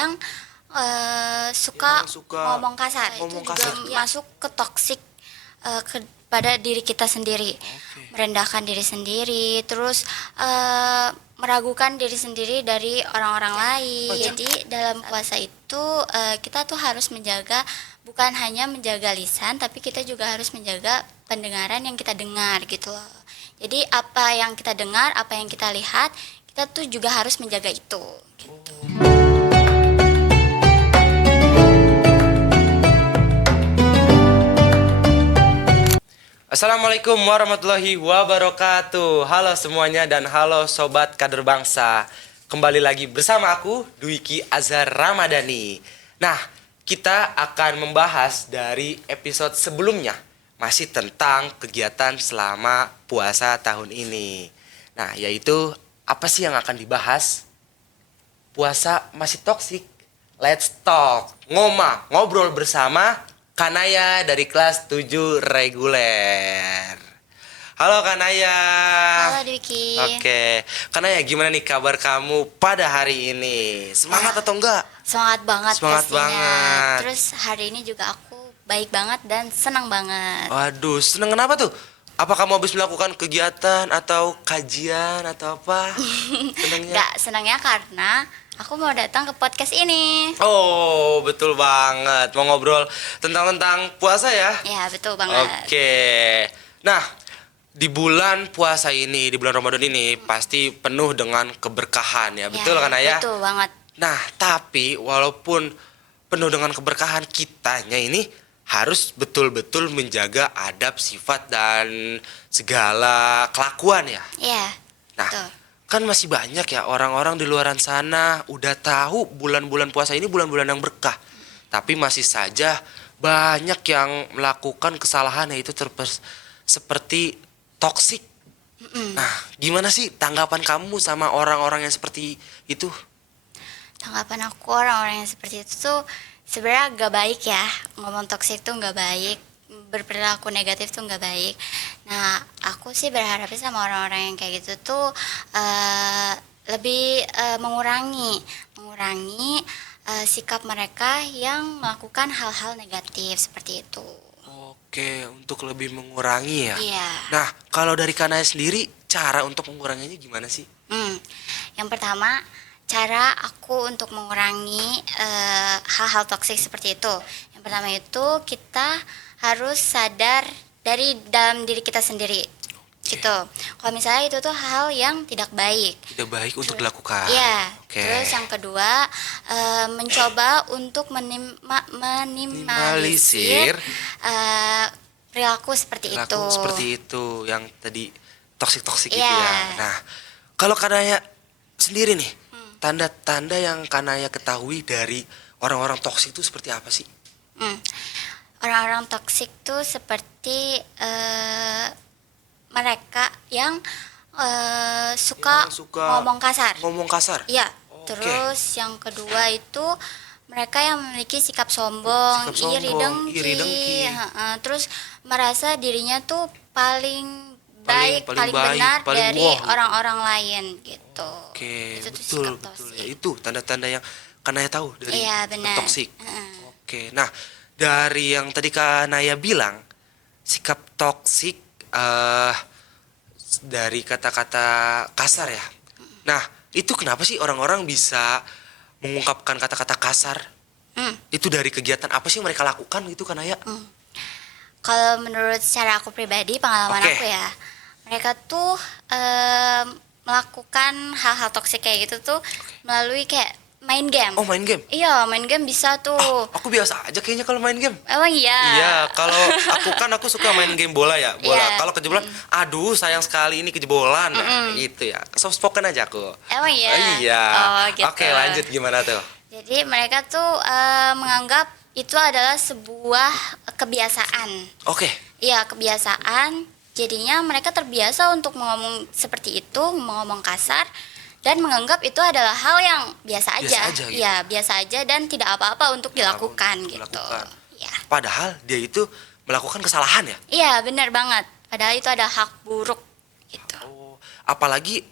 yang suka ngomong kasar. ngomong Itu kasar. juga masuk ke toksik kepada diri kita sendiri. Merendahkan diri sendiri, terus meragukan diri sendiri dari orang-orang lain. Jadi dalam puasa itu kita tuh harus menjaga, bukan hanya menjaga lisan, tapi kita juga harus menjaga pendengaran yang kita dengar gitu loh. Jadi apa yang kita dengar, apa yang kita lihat, kita tuh juga harus menjaga itu gitu. Assalamualaikum warahmatullahi wabarakatuh. Halo semuanya dan halo sobat kader bangsa. Kembali lagi bersama aku Dwiki Azhar Ramadhani. Nah, kita akan membahas dari episode sebelumnya, masih tentang kegiatan selama puasa tahun ini. Nah, yaitu apa sih yang akan dibahas? Puasa masih toksik. Let's talk. Ngobrol bersama Kanaya dari kelas 7 reguler. Halo Kanaya. Halo Dwiki. Oke. Kanaya, gimana nih kabar kamu pada hari ini? Semangat atau enggak? Semangat banget Semangat pastinya. banget. Terus hari ini juga aku baik banget dan senang banget. Waduh, seneng kenapa tuh? Apa kamu habis melakukan kegiatan atau kajian atau apa? Senengnya? Gak senangnya karena aku mau datang ke podcast ini. Oh, betul banget. Mau ngobrol tentang puasa ya? Ya betul banget. Oke. Nah, di bulan puasa ini, di bulan Ramadan ini pasti penuh dengan keberkahan ya. Betul kan, Ayah? Betul banget. Nah, tapi walaupun penuh dengan keberkahan, kitanya ini harus betul-betul menjaga adab, sifat, dan segala kelakuan ya. Iya. Nah, Betul. kan masih banyak ya orang-orang di luaran sana udah tahu bulan-bulan puasa ini bulan-bulan yang berkah. Tapi masih saja banyak yang melakukan kesalahan, yaitu seperti toksik. Nah, gimana sih tanggapan kamu sama orang-orang yang seperti itu? Tanggapan aku orang-orang yang seperti itu tuh sebenarnya gak baik ya. Ngomong toksik tuh gak baik, berperilaku negatif tuh gak baik. Nah, aku sih berharapnya sama orang-orang yang kayak gitu tuh lebih mengurangi sikap mereka yang melakukan hal-hal negatif seperti itu. Oke, untuk lebih mengurangi ya. Iya. Nah, kalau dari Kanaya sendiri, cara untuk menguranginya gimana sih? Yang pertama, cara aku untuk mengurangi hal-hal toksik seperti itu. Yang pertama itu kita harus sadar dari dalam diri kita sendiri. Gitu. Kalau misalnya itu tuh hal yang tidak baik. Tidak baik untuk dilakukan. Iya. Oke. Terus yang kedua, mencoba untuk minimalisir perilaku seperti Perilaku itu. seperti itu, yang tadi toksik-toksik itu Iya. ya. Nah, kalau Kanaya sendiri nih, tanda-tanda yang Kanaya ketahui dari orang-orang toksik itu seperti apa sih? Orang-orang toksik tuh seperti mereka yang suka ngomong kasar. Ngomong kasar. Iya. Oke. Terus yang kedua itu mereka yang memiliki sikap sombong, Sikap sombong, iri dengki. Terus merasa dirinya tuh paling Paling paling baik, benar paling dari wah. orang-orang lain gitu. Oke, Itu tuh betul, sikap betul. toksik. Ya, itu tanda-tanda yang Kanaya tahu dari Iya, benar. toksik. Oke, nah dari yang tadi Kanaya bilang, sikap toksik dari kata-kata kasar ya. Nah, itu kenapa sih orang-orang bisa mengungkapkan kata-kata kasar? Itu dari kegiatan apa sih yang mereka lakukan gitu Kanaya? Kalau menurut secara aku pribadi, pengalaman Oke. aku ya, mereka tuh melakukan hal-hal toksik kayak gitu tuh melalui kayak main game. Oh, main game? Iya, main game bisa tuh. Aku biasa aja kayaknya kalau main game. Emang iya? Iya, kalau aku suka main game bola ya, bola. Iya. Kalau kejebolan, aduh sayang sekali ini kejebolan, nah, gitu ya. Soft spoken aja aku. Emang iya? Oh, iya. Oh, gitu. Oke, lanjut gimana tuh? Jadi mereka tuh menganggap itu adalah sebuah kebiasaan. Oke, Iya, kebiasaan. Jadinya mereka terbiasa untuk ngomong seperti itu, ngomong kasar, dan menganggap itu adalah hal yang biasa Biasa aja. aja, gitu. Iya, biasa aja dan tidak apa-apa untuk dilakukan untuk gitu. dilakukan. Iya. padahal dia itu melakukan kesalahan ya. Iya, benar banget. Padahal itu ada hak buruk gitu. Oh, apalagi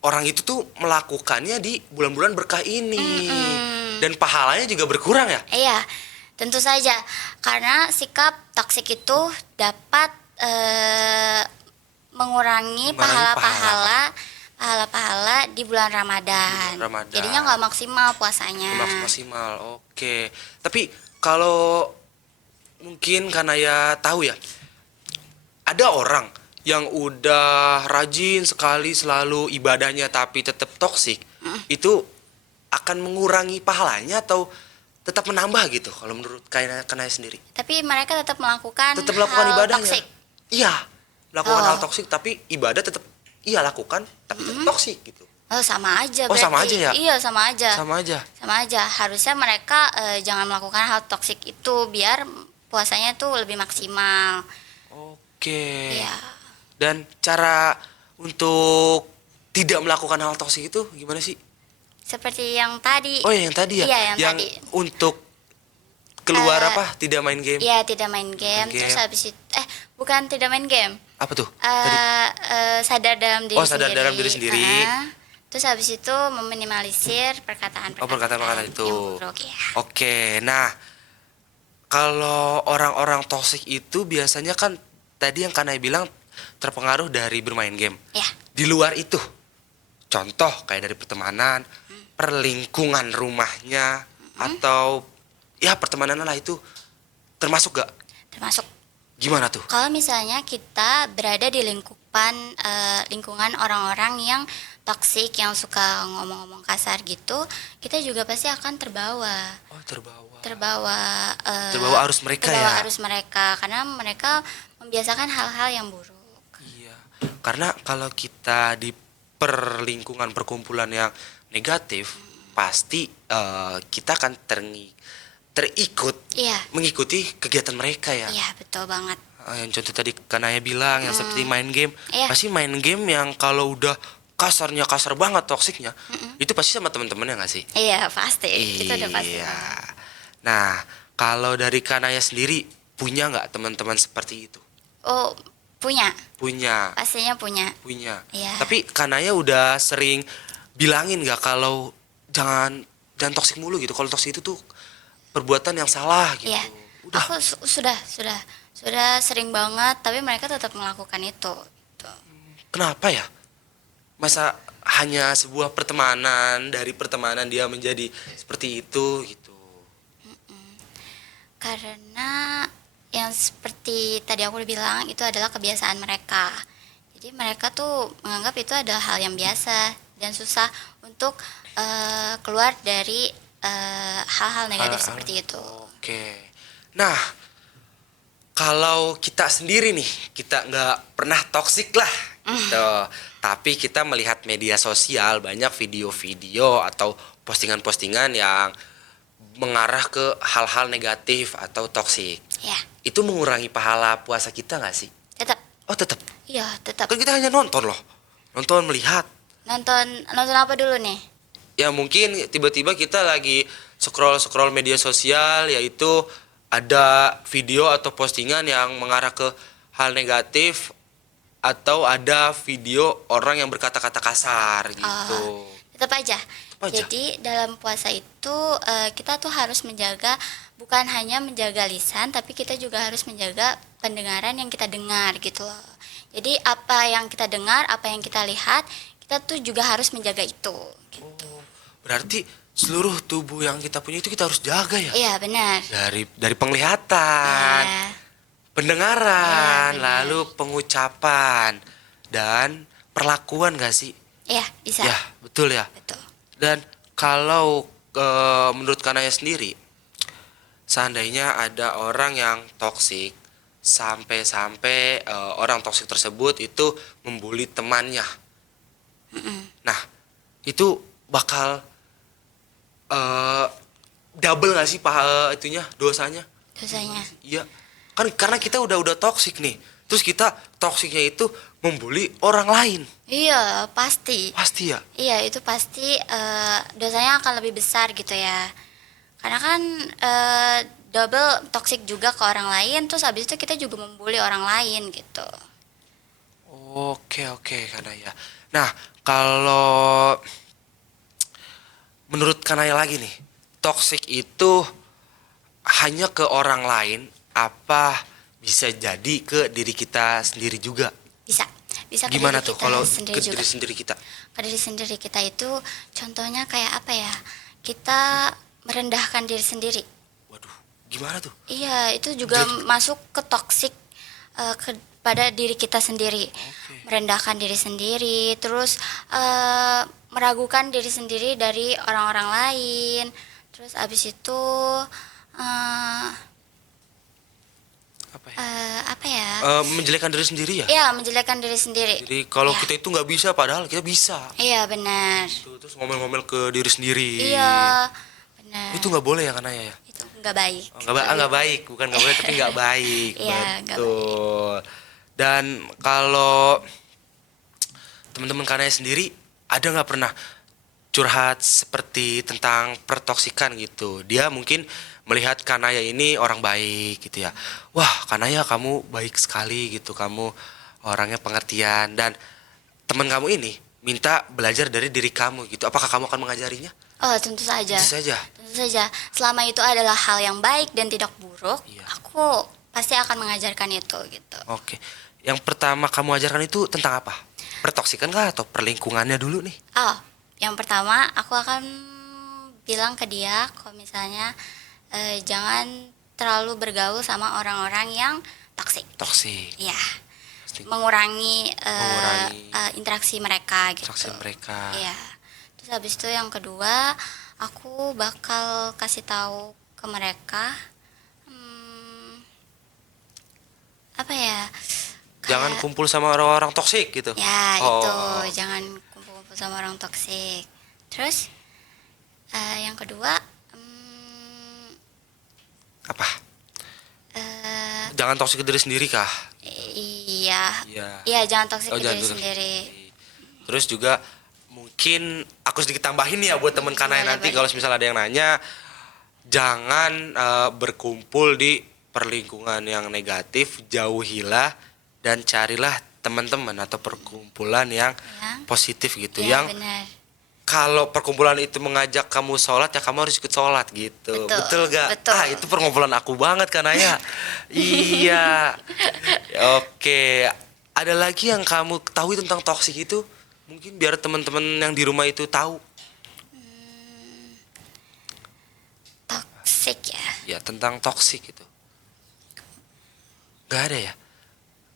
orang itu tuh melakukannya di bulan-bulan berkah ini. Dan pahalanya juga berkurang ya? Iya, tentu saja karena sikap toksik itu dapat mengurangi pahala-pahala di bulan Ramadan. Bulan Ramadan. Jadinya nggak maksimal puasanya. Maksimal, oke. Tapi kalau mungkin karena ya tahu ya, ada orang yang udah rajin sekali selalu ibadahnya tapi tetap toksik, itu akan mengurangi pahalanya atau tetap menambah gitu kalau menurut Kanaya sendiri? Tapi mereka tetap melakukan hal ibadahnya. toksik. Iya, melakukan hal toksik tapi ibadah tetap iya lakukan tapi tetap toksik gitu. Oh, sama aja Oh, berarti. sama aja ya? Iya, sama aja. Sama aja. Sama aja. Harusnya mereka jangan melakukan hal toksik itu biar puasanya tuh lebih maksimal. Oke. Iya. Dan cara untuk tidak melakukan hal toksik itu gimana sih? Seperti yang tadi. Oh, yang tadi ya? Iya, yang tadi. Untuk keluar tidak main game? Iya, tidak main game. Terus habis itu bukan tidak main game. Apa tuh? Sadar dalam diri sendiri. Oh, sadar dalam diri sendiri. Terus habis itu meminimalisir perkataan-perkataan itu. yang buruk ya. Oke, nah kalau orang-orang toksik itu biasanya kan tadi yang Kanai bilang terpengaruh dari bermain game. Ya. Di luar itu, contoh kayak dari pertemanan, perlingkungan rumahnya, atau ya pertemanan lah itu termasuk gak? Termasuk. Gimana tuh? Kalau misalnya kita berada di lingkungan orang-orang yang toksik, yang suka ngomong-ngomong kasar gitu, kita juga pasti akan terbawa. Oh, terbawa. Terbawa arus mereka terbawa arus mereka karena mereka membiasakan hal-hal yang buruk. Iya. Karena kalau kita di perlingkungan perkumpulan yang negatif, pasti kita akan terikut Iya. mengikuti kegiatan mereka ya. Iya, betul banget. Yang contoh tadi Kanaya bilang yang seperti main game, Iya. pasti main game yang kalau udah kasar banget toksiknya, itu pasti sama teman-temannya nggak sih? Iya, pasti. Itu udah pasti. Iya. Nah, kalau dari Kanaya sendiri punya nggak teman-teman seperti itu? Oh, punya. Punya. Pastinya punya. Punya. Iya. Tapi Kanaya udah sering bilangin nggak kalau jangan toksik mulu gitu. Kalau toksik itu tuh perbuatan yang salah gitu. Iya. Udah. Aku sudah sering banget, tapi mereka tetap melakukan itu. Gitu. Kenapa ya? Masa hanya sebuah pertemanan, dari pertemanan dia menjadi seperti itu gitu. Karena yang seperti tadi aku bilang itu adalah kebiasaan mereka. Jadi mereka tuh menganggap itu adalah hal yang biasa dan susah untuk keluar dari hal-hal negatif seperti itu. Oke. Nah, kalau kita sendiri nih, kita nggak pernah toksik lah gitu. Tapi kita melihat media sosial banyak video-video atau postingan-postingan yang mengarah ke hal-hal negatif atau toksik. Ya, Itu mengurangi pahala puasa kita nggak sih? tetap. Oh, tetap. Iya, tetap. Kan kita hanya nonton loh. Nonton, melihat. Nonton apa dulu nih? Ya mungkin tiba-tiba kita lagi scroll media sosial, yaitu ada video atau postingan yang mengarah ke hal negatif, atau ada video orang yang berkata-kata kasar gitu. Tetap aja. Aja. Jadi dalam puasa itu kita tuh harus menjaga, bukan hanya menjaga lisan, tapi kita juga harus menjaga pendengaran yang kita dengar gitu loh. Jadi apa yang kita dengar, apa yang kita lihat, kita tuh juga harus menjaga itu. Gitu. Berarti seluruh tubuh yang kita punya itu kita harus jaga ya? Iya, benar. Dari penglihatan, Iya. pendengaran, Iya, benar. lalu pengucapan, dan perlakuan gak sih? Iya, bisa. Ya, betul ya. Betul. Dan kalau menurut Kanaya sendiri, seandainya ada orang yang toksik, sampai orang toksik tersebut itu membuli temannya. Nah, itu bakal double gak sih dosanya? Dosanya. Iya. Kan karena kita udah toksik nih. Terus kita toksiknya itu membuli orang lain. Iya, pasti. Pasti ya? Iya, itu pasti dosanya akan lebih besar gitu ya. Karena kan double toxic juga ke orang lain, terus habis itu kita juga membuli orang lain gitu. Oke, Kanaya. Nah, kalau menurut Kanaya lagi nih, toksik itu hanya ke orang lain apa bisa jadi ke diri kita sendiri juga? Bisa. Bisa ke Gimana diri tuh kita kalau sendiri ke juga. diri sendiri kita? Ke diri sendiri kita itu contohnya kayak apa ya? Kita merendahkan diri sendiri. Waduh, gimana tuh? Iya, itu juga masuk ke toksik kepada diri kita sendiri. Oke. Merendahkan diri sendiri, terus meragukan diri sendiri dari orang-orang lain. Terus abis itu eh, Apa ya? apa ya? Menjelekkan diri sendiri ya? Iya, menjelekkan diri sendiri. Jadi kalau Ya. kita itu nggak bisa, padahal kita bisa. Iya, benar. Terus ngomel-ngomel ke diri sendiri. Iya, benar. Itu nggak boleh ya kan Ayah ya? Itu nggak baik. Oh, nggak baik, bukan nggak boleh tapi nggak baik. Iya, nggak Betul. Dan kalau teman-teman Kanaya sendiri ada nggak pernah curhat seperti tentang pertoksikan gitu? Dia mungkin melihat Kanaya ini orang baik gitu ya. Wah, Kanaya kamu baik sekali gitu. Kamu orangnya pengertian dan teman kamu ini minta belajar dari diri kamu gitu. Apakah kamu akan mengajarinya? Oh, tentu saja. Tentu saja. Tentu saja. Selama itu adalah hal yang baik dan tidak buruk, Iya. aku pasti akan mengajarkan itu gitu. Oke. Yang pertama kamu ajarkan itu tentang apa? Pertoksikan kah atau perlingkungannya dulu nih? Oh, yang pertama aku akan bilang ke dia kalau misalnya jangan terlalu bergaul sama orang-orang yang toksik. Toksik. Ya, Pasti mengurangi, Mengurangi interaksi mereka gitu. interaksi mereka. Iya. Terus habis itu yang kedua, aku bakal kasih tahu ke mereka apa ya? Jangan kayak- kumpul sama orang-orang toksik gitu. Ya, Oh. itu jangan kumpul-kumpul sama orang toksik. Terus yang kedua, Apa? eh, Jangan toksik ke diri sendiri kah? iya, Iya. iya jangan toksik Oh, ke jangan diri toksik. sendiri. Terus juga mungkin aku sedikit tambahin nih ya buat teman Kanaya Boleh, nanti boleh. kalau misalnya ada yang nanya, jangan berkumpul di perlingkungan yang negatif, jauhilah dan carilah teman-teman atau perkumpulan yang Ya. positif gitu, Iya, yang benar. kalau perkumpulan itu mengajak kamu sholat ya kamu harus ikut sholat gitu. Betul, Betul gak? betul. Ah, itu perkumpulan aku banget kan Ayah. Iya. Oke. Ada lagi yang kamu ketahui tentang toksik itu? Mungkin biar teman-teman yang di rumah itu tahu. Toksik ya. Ya, tentang toksik itu. Gak ada ya?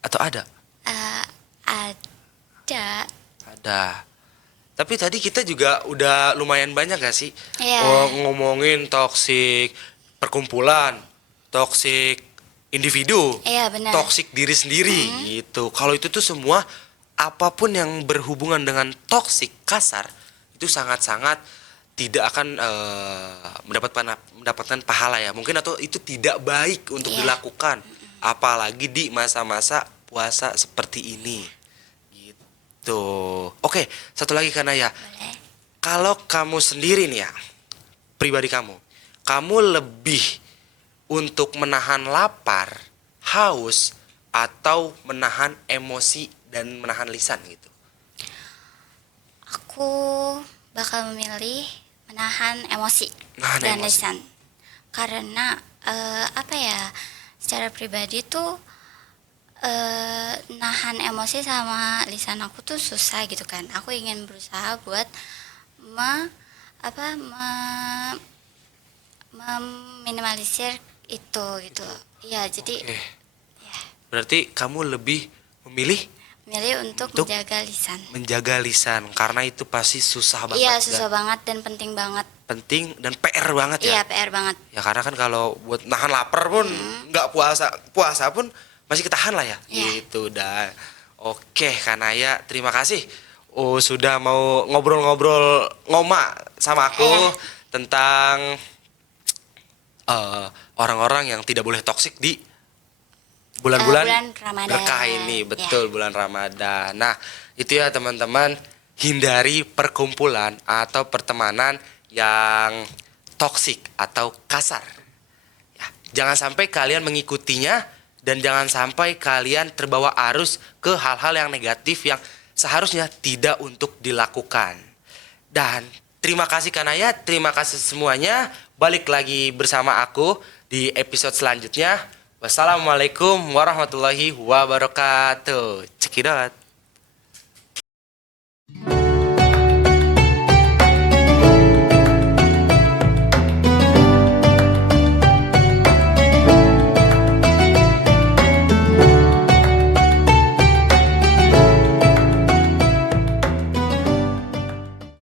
Atau ada? Ada. Ada. Tapi tadi kita juga udah lumayan banyak gak sih? Iya. Ngomongin toksik perkumpulan, toksik individu, Iya, benar. toksik diri sendiri gitu. Kalau itu tuh semua apapun yang berhubungan dengan toksik kasar itu sangat-sangat tidak akan mendapatkan pahala ya. Mungkin atau itu tidak baik untuk Iya. dilakukan apalagi di masa-masa puasa seperti ini. Gitu. Oke, satu lagi Kanaya. Boleh. Kalau kamu sendiri nih ya, pribadi kamu lebih untuk menahan lapar, haus, atau menahan emosi dan menahan lisan gitu? Aku bakal memilih menahan emosi Menahan dan emosi. lisan. Karena apa ya? Secara pribadi tuh nahan emosi sama lisan aku tuh susah gitu kan. Aku ingin berusaha buat meminimalisir itu gitu. Iya, jadi Oke. Berarti kamu lebih memilih untuk Untuk menjaga lisan. menjaga lisan karena itu pasti susah banget. Iya, dan susah banget dan penting banget. penting dan PR banget ya. Iya, PR banget. Ya karena kan kalau buat nahan lapar pun nggak puasa pun masih ketahan lah ya. Iya. Gitu dah. Oke, Kanaya, terima kasih. Oh, sudah mau ngobrol-ngobrol ngoma sama aku Iya. tentang orang-orang yang tidak boleh toksik di bulan-bulan Bulan Ramadan. berkah ini. Ya. Betul, bulan Ramadan. Nah, itu ya teman-teman, hindari perkumpulan atau pertemanan yang toksik atau kasar. Ya, jangan sampai kalian mengikutinya dan jangan sampai kalian terbawa arus ke hal-hal yang negatif yang seharusnya tidak untuk dilakukan. Dan Terima kasih Kanaya, terima kasih semuanya. Balik lagi bersama aku di episode selanjutnya. Wassalamualaikum warahmatullahi wabarakatuh. Cekidot.